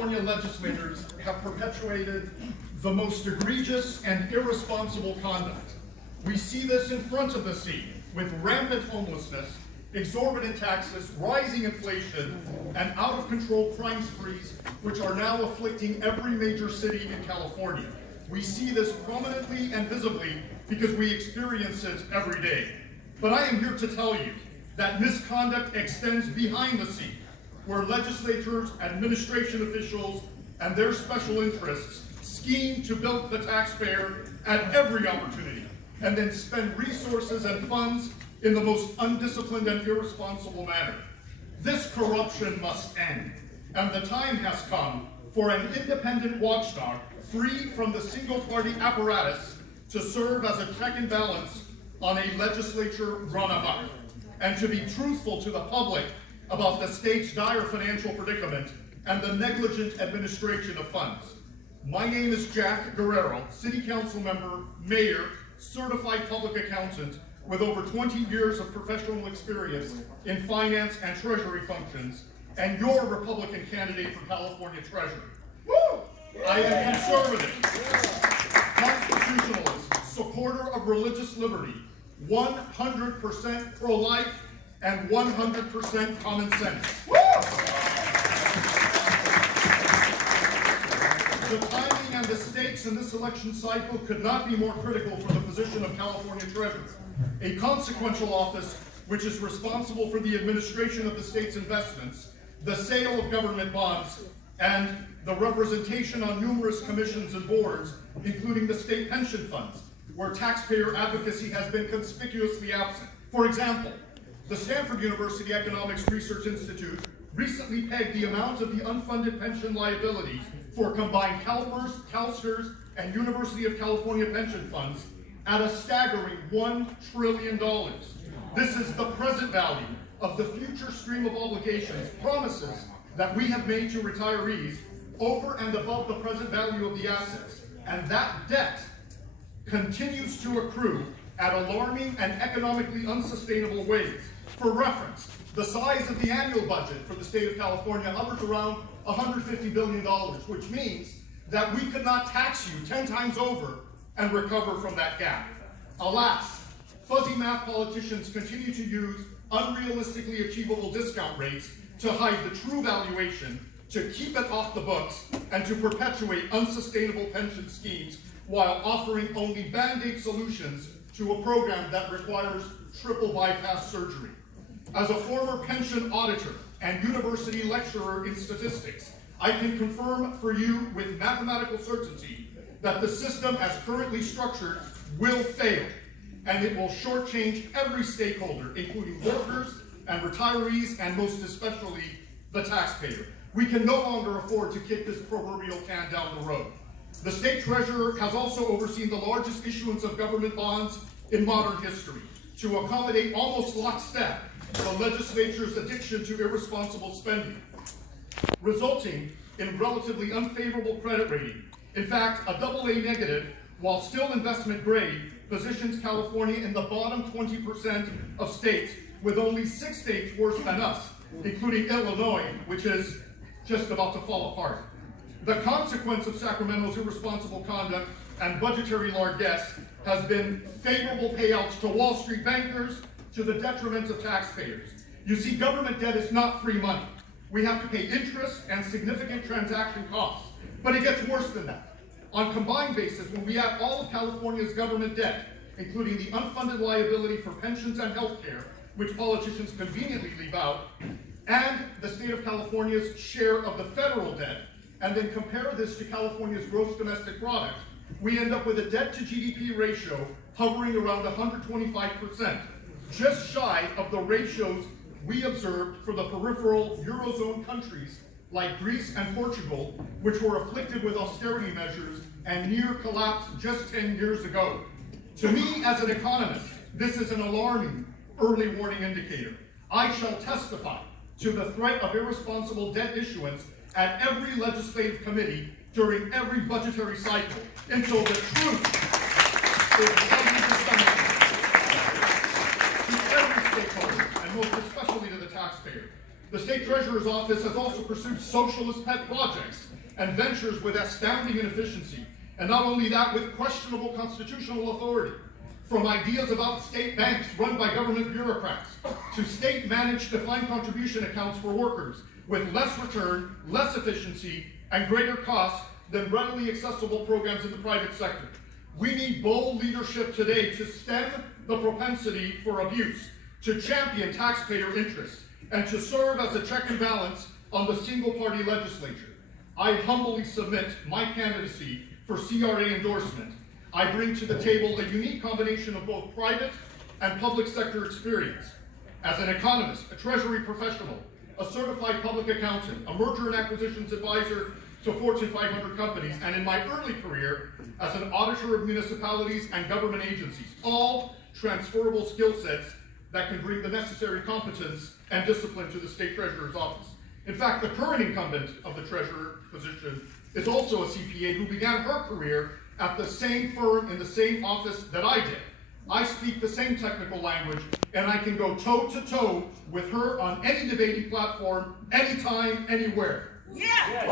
California legislators have perpetuated the most egregious and irresponsible conduct. We see this in front of the scene with rampant homelessness, exorbitant taxes, rising inflation, and out-of-control crime sprees, which are now afflicting every major city in California. We see this prominently and visibly because we experience it every day. But I am here to tell you that misconduct extends behind the scene, where legislatures, administration officials, and their special interests scheme to bilk the taxpayer at every opportunity, and then spend resources and funds in the most undisciplined and irresponsible manner. This corruption must end, and the time has come for an independent watchdog free from the single-party apparatus to serve as a check and balance on a legislature run amok, and to be truthful to the public about the state's dire financial predicament and the negligent administration of funds. My name is Jack Guerrero, City Council member, mayor, certified public accountant with over 20 years of professional experience in finance and treasury functions, and your Republican candidate for California Treasurer. Woo! I am conservative, constitutionalist, supporter of religious liberty, 100% pro-life, and 100% common sense. Woo! The timing and the stakes in this election cycle could not be more critical for the position of California Treasurer, a consequential office which is responsible for the administration of the state's investments, the sale of government bonds, and the representation on numerous commissions and boards, including the state pension funds, where taxpayer advocacy has been conspicuously absent. For example, the Stanford University Economics Research Institute recently pegged the amount of the unfunded pension liability for combined CalPERS, CalSTRS, and University of California pension funds at a staggering $1 trillion. This is the present value of the future stream of obligations, promises that we have made to retirees over and above the present value of the assets. And that debt continues to accrue at alarming and economically unsustainable ways. For reference, the size of the annual budget for the state of California hovers around $150 billion, which means that we could not tax you 10 times over and recover from that gap. Alas, fuzzy math politicians continue to use unrealistically achievable discount rates to hide the true valuation, to keep it off the books, and to perpetuate unsustainable pension schemes while offering only band-aid solutions to a program that requires triple bypass surgery. As a former pension auditor and university lecturer in statistics, I can confirm for you with mathematical certainty that the system as currently structured will fail, and it will shortchange every stakeholder, including workers and retirees, and most especially the taxpayer. We can no longer afford to kick this proverbial can down the road. The state treasurer has also overseen the largest issuance of government bonds in modern history to accommodate almost lockstep the legislature's addiction to irresponsible spending, resulting in relatively unfavorable credit rating. In fact, a AA negative, while still investment grade, positions California in the bottom 20% of states, with only 6 states worse than us, including Illinois, which is just about to fall apart. The consequence of Sacramento's irresponsible conduct and budgetary largesse has been favorable payouts to Wall Street bankers to the detriment of taxpayers. You see, government debt is not free money. We have to pay interest and significant transaction costs. But it gets worse than that. On a combined basis, when we add all of California's government debt, including the unfunded liability for pensions and health care, which politicians conveniently leave out, and the state of California's share of the federal debt, and then compare this to California's gross domestic product, we end up with a debt to GDP ratio hovering around 125%, just shy of the ratios we observed for the peripheral Eurozone countries like Greece and Portugal, which were afflicted with austerity measures and near collapse just 10 years ago. To me, as an economist, this is an alarming early warning indicator. I shall testify to the threat of irresponsible debt issuance at every legislative committee during every budgetary cycle until the truth is publicly disseminated to every stakeholder, and most especially to the taxpayer. The State Treasurer's Office has also pursued socialist pet projects and ventures with astounding inefficiency, and not only that, with questionable constitutional authority. From ideas about state banks run by government bureaucrats, to state-managed defined contribution accounts for workers, with less return, less efficiency, and greater costs than readily accessible programs in the private sector. We need bold leadership today to stem the propensity for abuse, to champion taxpayer interests, and to serve as a check and balance on the single-party legislature. I humbly submit my candidacy for CRA endorsement. I bring to the table a unique combination of both private and public sector experience. As an economist, a treasury professional, a certified public accountant, a merger and acquisitions advisor to Fortune 500 companies, and in my early career as an auditor of municipalities and government agencies, all transferable skill sets that can bring the necessary competence and discipline to the State Treasurer's Office. In fact, the current incumbent of the Treasurer position is also a CPA who began her career at the same firm in the same office that I did. I speak the same technical language, and I can go toe-to-toe with her on any debating platform, anytime, anywhere. Yeah!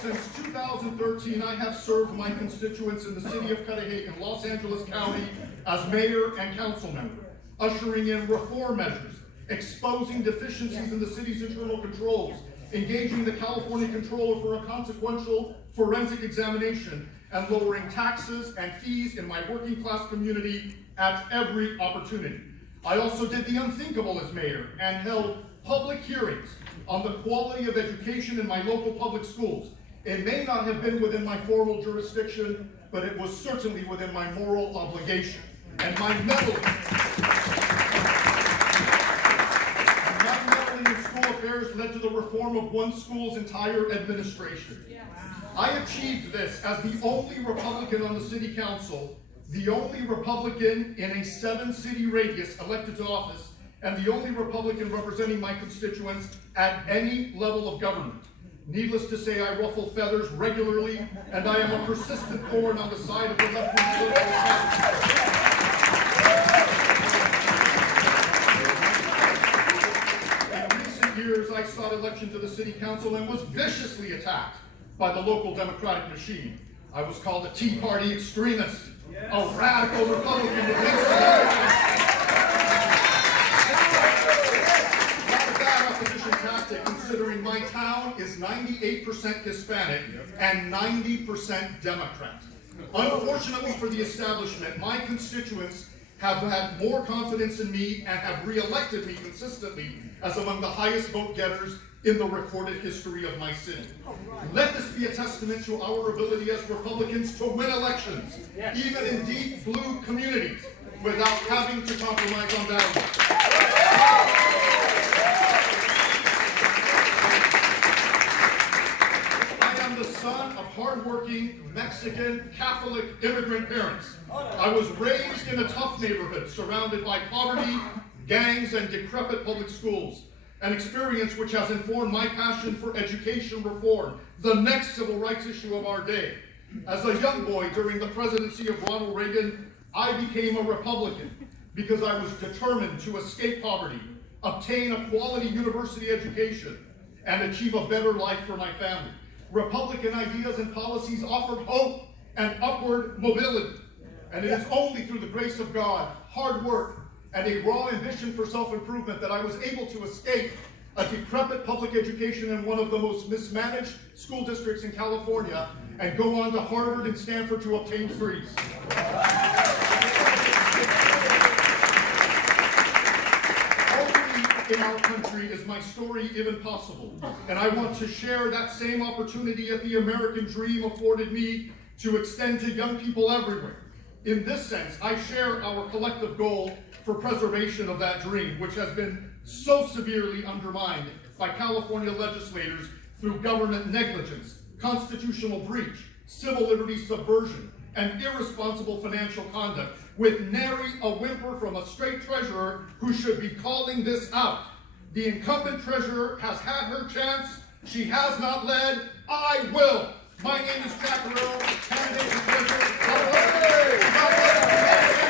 Since 2013, I have served my constituents in the city of Cudahy and Los Angeles County as mayor and council member, ushering in reform measures, exposing deficiencies in the city's internal controls, engaging the California Controller for a consequential forensic examination, and lowering taxes and fees in my working class community at every opportunity. I also did the unthinkable as mayor and held public hearings on the quality of education in my local public schools. It may not have been within my formal jurisdiction, but it was certainly within my moral obligation. And my meddling in school affairs led to the reform of one school's entire administration. I achieved this as the only Republican on the city council, the only Republican in a 7-city radius elected to office, and the only Republican representing my constituents at any level of government. Needless to say, I ruffle feathers regularly, and I am a persistent thorn on the side of the left-wing political establishment. In recent years, I sought election to the city council and was viciously attacked by the local Democratic machine. I was called a Tea Party extremist, a radical Republican with considering my town is 98% Hispanic and 90% Democrat. Unfortunately for the establishment, my constituents have had more confidence in me and have re-elected me consistently as among the highest vote getters in the recorded history of my city. Let this be a testament to our ability as Republicans to win elections, even in deep blue communities, without having to compromise on values. The son of hardworking Mexican Catholic immigrant parents. I was raised in a tough neighborhood surrounded by poverty, gangs, and decrepit public schools, an experience which has informed my passion for education reform, the next civil rights issue of our day. As a young boy during the presidency of Ronald Reagan, I became a Republican because I was determined to escape poverty, obtain a quality university education, and achieve a better life for my family. Republican ideas and policies offered hope and upward mobility. And it is only through the grace of God, hard work, and a raw ambition for self-improvement that I was able to escape a decrepit public education in one of the most mismanaged school districts in California and go on to Harvard and Stanford to obtain degrees. In our country is my story even possible, and I want to share that same opportunity that the American dream afforded me to extend to young people everywhere. In this sense, I share our collective goal for preservation of that dream, which has been so severely undermined by California legislators through government negligence, constitutional breach, civil liberties subversion, and irresponsible financial conduct, with nary a whimper from a straight treasurer who should be calling this out. The incumbent treasurer has had her chance. She has not led. I will. My name is Guerrero, candidate for president. God bless.